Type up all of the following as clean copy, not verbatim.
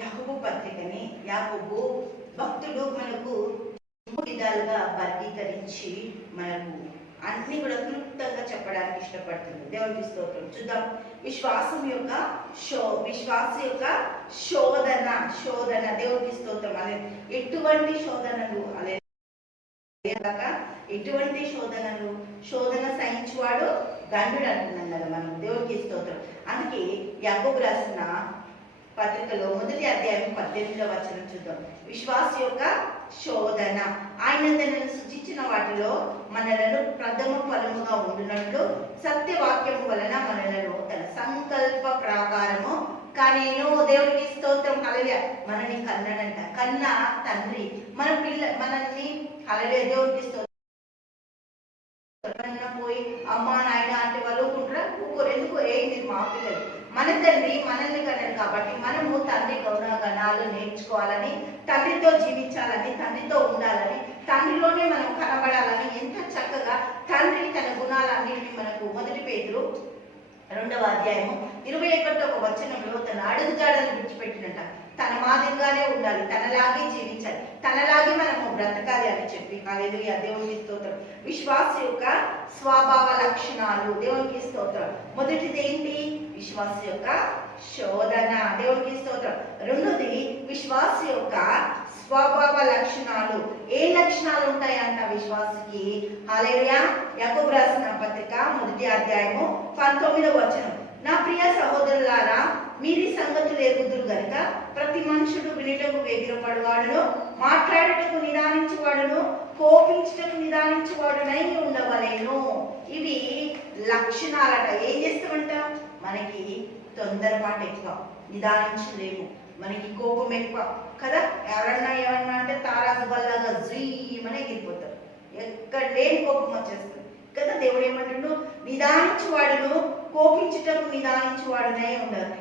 యాకోబు పత్రికని యాకోబు భక్తుడు మనకు మూడు విధాలుగా వర్గీకరించి మనకు అన్ని కూడా క్లుప్తంగా చెప్పడానికి ఇష్టపడుతుంది. దేవునికి స్తోత్రం. చూద్దాం. విశ్వాసం యొక్క శోధన దేవునికి స్తోత్రం. అదే ఎటువంటి శోధనలు అదే ఎటువంటి శోధన సహించువాడు ధన్యుడు అంటున్నాం కదా మనం. దేవునికి స్తోత్రం. అందుకే యాకోబు రాసిన పత్రికలో 1వ అధ్యాయం 18వ వచనం చూద్దాం. విశ్వాస యొక్క శోధన. ఆయన తనను సృజించిన వాటిలో మనలను ప్రథమ ఫలముగా ఉండునట్లు సత్యవాక్యము వలన మనలను తన సంకల్ప ప్రకారము కనేను. దేవునికి స్తోత్రం. హల్లెలూయా. మనని కన్నాడంట. కన్న తండ్రి మనల్ని హల్లెలూయా. దేవునికి స్తోత్రం. పోయి అమ్మా నాయన అంటే వాళ్ళు ఊరుకుంటారా? ఊరుకోరు. ఎందుకు? మీరు మా పిల్లలు. మన తండ్రి మనల్ని కన్నాడు కాబట్టి మనము తండ్రి గౌరవగణాలు నేర్చుకోవాలని, తండ్రితో జీవించాలని, తండ్రితో ఉండాలని, తండ్రిలోనే మనం కనబడాలని ఎంత చక్కగా తండ్రి తన గుణాలన్నింటినీ మనకు 1 పేతురు 2వ అధ్యాయము 21వ వచనంలో తన అడుగుజాడలు విడిచిపెట్టినట్ట. తన మాదిరిగానే ఉండాలి, తనలాగే జీవించాలి, తనలాగే మనము బ్రతకాలి అని చెప్పి హల్లెలూయా. దేవునికి స్తోత్రం. విశ్వాస యొక్క స్వభావ లక్షణాలు. దేవునికి స్తోత్రం. మొదటిది ఏంటి? విశ్వాస యొక్క శోధన. దేవునికి స్తోత్రం. రెండోది విశ్వాస యొక్క స్వభావ లక్షణాలు. ఏ లక్షణాలు ఉంటాయంట విశ్వాసకి? హల్లెలూయా. యాకోబు రాసిన పత్రిక 1వ అధ్యాయము 19వ వచనం. నా ప్రియ సహోదరులారా, మీరీ సంగతులు ఎరుగుదురు గనుక ప్రతి మనుషుడు వినుటకు వేగిరపడువాడును, మాట్లాడుటకు నిదానించువాడును, కోపించుటకు నిదానించువాడునై ఉండవలెను. ఇవి లక్షణాలట. ఏం చేస్తామంట? మనకి తొందరపాటు ఎక్కువ, నిదానించలేము, మనకి కోపం ఎక్కువ కదా. ఎవరన్నా ఏమన్నా అంటే తారాజు వల్లగా జూయమని ఎగిరిపోతారు. ఎక్కడ లేని కోపం వచ్చేస్తుంది కదా. దేవుడు ఏమంటుండు? నిదానించువాడును, కోపించుటకు నిదానించువాడునే ఉండదు.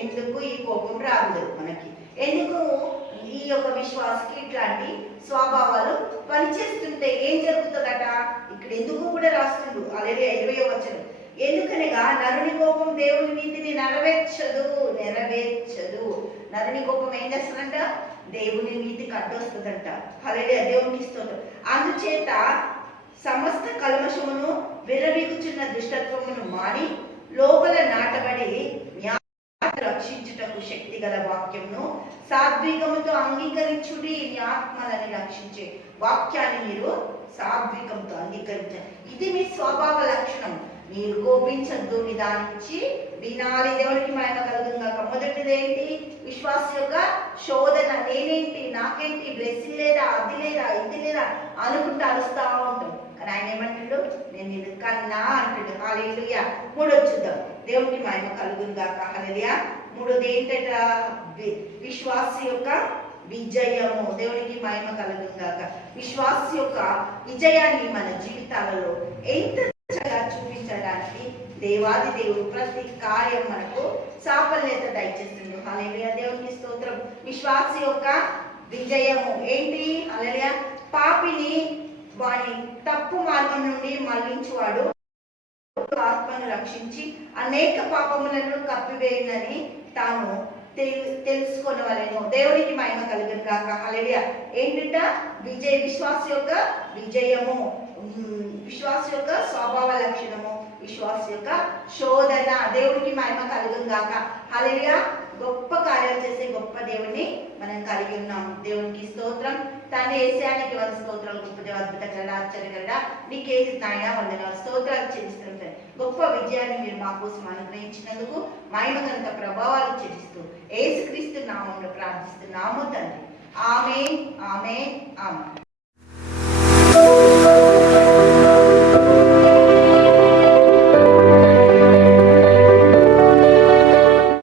ఎందుకు ఈ కోపం రాదు మనకి? ఎందుకు ఈ యొక్క విశ్వాసకి ఇట్లాంటి స్వభావాలు పనిచేస్తుంటే ఏం జరుగుతుందట? ఇక్కడ ఎందుకు కూడా రాస్తుండు. అలాగే 20వ వచనం. ఎందుకనగా నరుని కోపం దేవుని నీతిని నెరవేర్చదు. నరుని కోపం ఏం చేస్తుందంట? దేవుని నీతికి అడ్డొస్తుందంట. హల్లెలూయా. దేవునికి స్తోత్రం. అందుచేత సమస్త కల్మషమును విర్రవీగుచున్న దుష్టత్వమును మాని లోపల నాటబడి రక్షించుటకు శక్తి గల వాక్యమును సాత్వికముతో అంగీకరించుడి. మీ ఆత్మలని రక్షించే వాక్యాన్ని మీరు సాత్వికంతో అంగీకరించాలి. ఇది మీ స్వభావ లక్షణం. మీరు కోపించద్దు, నిదానించి వినాలి. దేవునికి మహిమ కలుగుగాక. మొదటిది ఏంటి? విశ్వాస యొక్క శోధన. నేనేంటి, నాకేంటి, బ్లెస్సింగ్ లేదా, అది లేదా, ఇది లేదా అనుకుంటూ అరుస్తా ఉంటాం. కానీ ఆయన ఏమంటాడు? నేను ఇది కన్నా అంటాడు. హల్లెలూయా. మూడోది చూద్దాం. దేవునికి మహిమ కలుగుగాక. హల్లెలూయా. మూడోది ఏంటంట? విశ్వాస యొక్క విజయము. దేవునికి మహిమ కలుగుగాక. విశ్వాస యొక్క విజయాన్ని మన జీవితాలలో ఎంత చూపించడానికి దేవాది దేవుడు ప్రతి కార్యం మనకు సాఫల్యత దయచేస్తుంది. హల్లెలూయా. దేవునికి స్తోత్రం. విశ్వాస యొక్క విజయము ఏంటి? హల్లెలూయా. పాపిని వాని తప్పు మార్గం నుండి మళ్లించువాడు, ఆత్మను రక్షించి అనేక పాపములను కప్పివేయునని తాను తెలుసుకొనవలెను. దేవునికి మహిమ కలుగును గాక. హల్లెలూయా. ఏంటంట? విశ్వాస యొక్క విజయము, విశ్వాస యొక్క స్వభావ లక్షణము, విశ్వాస యొక్క శోధన. దేవునికి మహిమ కలుగును గాక. హల్లెలూయా. గొప్ప కార్యాలు చేసే గొప్ప దేవుని మనం కలిగి ఉన్నాం. దేవునికి స్తోత్రం. తండ్రి యేసయ్యానికి వంద స్తోత్రాలు. గొప్ప దేవ, అద్భుతకరుడా, ఆశ్చర్యకరుడా, నీకేసి నాయన వందనాలు, స్తోత్రాలు చెల్లిస్తున్నాం. గొప్ప విజయాన్ని మీరు మా కోసం అనుగ్రహించినందుకు మహిమగంత ప్రభావాలు చెల్లిస్తూ యేసుక్రీస్తు నామములో ప్రార్థిస్తున్నాము తండ్రి. ఆమేన్, ఆమేన్, ఆమేన్.